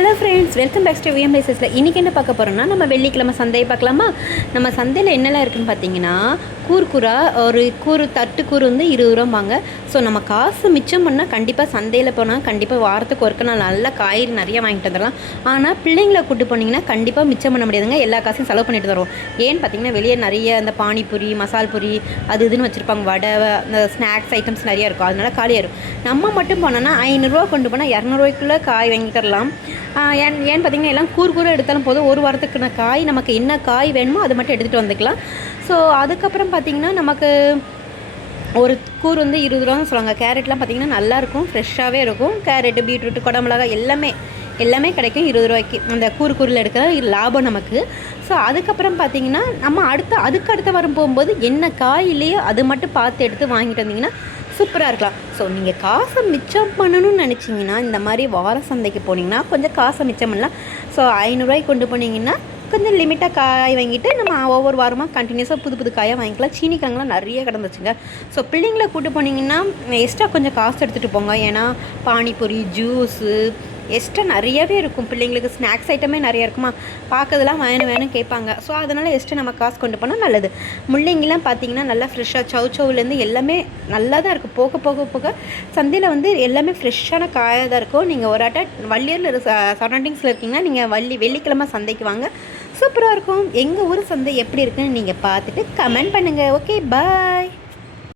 Hello friends, welcome back to VM பிளேசஸில். இன்றைக்கி என்ன பார்க்க போகிறோம்னா, நம்ம வெள்ளிக்கிழமை சந்தையை பார்க்கலாமா? நம்ம சந்தையில் என்னெல்லாம் இருக்குதுன்னு பார்த்தீங்கன்னா, கூர்க்குரா ஒரு தட்டு கூறு வந்து 20 ரூபாங்க. ஸோ நம்ம காசு மிச்சம் பண்ணால் கண்டிப்பாக சந்தையில் போனால் கண்டிப்பாக வாரத்துக்கு ஒருக்க நான் நல்ல காய்கறி நிறைய வாங்கிட்டு வந்துடலாம். ஆனால் பிள்ளைங்களை கூட்டு போனீங்கன்னா கண்டிப்பாக மிச்சம் பண்ண முடியாதுங்க. எல்லா காசையும் செலவு பண்ணிட்டு தருவோம். ஏன்னு பார்த்தீங்கன்னா, வெளியே நிறைய அந்த பானிபூரி, மசால் பூரி அது இதுன்னு வச்சுருப்பாங்க. வடை, அந்த ஸ்நாக்ஸ் ஐட்டம்ஸ் நிறையா இருக்கும். அதனால காலியாயிரும். நம்ம மட்டும் போனோன்னா 500 கொண்டு போனால் 200 காய் வாங்கி தரலாம். ஏன்னு பார்த்தீங்கன்னா, எல்லாம் கூறு எடுத்தாலும் போதும். ஒரு வாரத்துக்குன காய் நமக்கு என்ன காய் வேணுமோ அதை மட்டும் எடுத்துகிட்டு வந்துக்கலாம். ஸோ அதுக்கப்புறம் பார்த்திங்கன்னா, நமக்கு ஒரு கூறு வந்து 20 ரூபான்னு சொல்லுவாங்க. கேரட்லாம் பார்த்திங்கன்னா நல்லாயிருக்கும், ஃப்ரெஷ்ஷாகவே இருக்கும். கேரட்டு, பீட்ரூட்டு, குடமிளகாய் எல்லாமே கிடைக்கும் 20 ரூபாய்க்கு. அந்த கூறில் எடுக்கிற லாபம் நமக்கு. ஸோ அதுக்கப்புறம் பார்த்திங்கன்னா, நம்ம அதுக்கு வரும் போகும்போது என்ன காய் இல்லையோ அது மட்டும் பார்த்து எடுத்து வாங்கிட்டு வந்திங்கன்னா சூப்பராக இருக்கலாம். ஸோ நீங்கள் காசை மிச்சம் பண்ணணும்னு நினச்சிங்கன்னா, இந்த மாதிரி வார சந்தைக்கு போனீங்கன்னா கொஞ்சம் காசை மிச்சம் பண்ணலாம். ஸோ 500 கொண்டு போனீங்கன்னா கொஞ்சம் லிமிட்டாக காய் வாங்கிட்டு நம்ம ஒவ்வொரு வாரமாக கண்டினியூஸாக புது காயாக வாங்கிக்கலாம். சீனிக்கிழங்குலாம் நிறைய கிடந்துச்சுங்க. ஸோ பிள்ளைங்களை கூட்டு போனீங்கன்னா எக்ஸ்ட்ரா கொஞ்சம் காசு எடுத்துகிட்டு போங்க. ஏன்னா பானிபூரி, ஜூஸு எக்ஸ்ட்ரா நிறையவே இருக்கும். பிள்ளைங்களுக்கு ஸ்நாக்ஸ் ஐட்டமே நிறையா இருக்குமா, பார்க்கறதுலாம் வேணும் கேட்பாங்க. ஸோ அதனால் எக்ஸ்ட்ரா நம்ம காசு கொண்டு போனால் நல்லது. முள்ளங்கிலாம் பார்த்தீங்கன்னா நல்லா ஃப்ரெஷ்ஷாக சவுலேருந்து எல்லாமே நல்லா தான் இருக்கும். போக சந்தையில் வந்து எல்லாமே ஃப்ரெஷ்ஷான காயாக தான் இருக்கும். நீங்கள் ஒரு வள்ளியூரில் சரௌண்டிங்ஸில் இருக்கீங்கன்னா நீங்கள் வெள்ளிக்கிழமை சந்தைக்கு வாங்க, சூப்பராக இருக்கும். எங்கள் ஊர் சந்தை எப்படி இருக்குன்னு நீங்கள் பார்த்துட்டு கமெண்ட் பண்ணுங்கள். ஓகே, பாய்.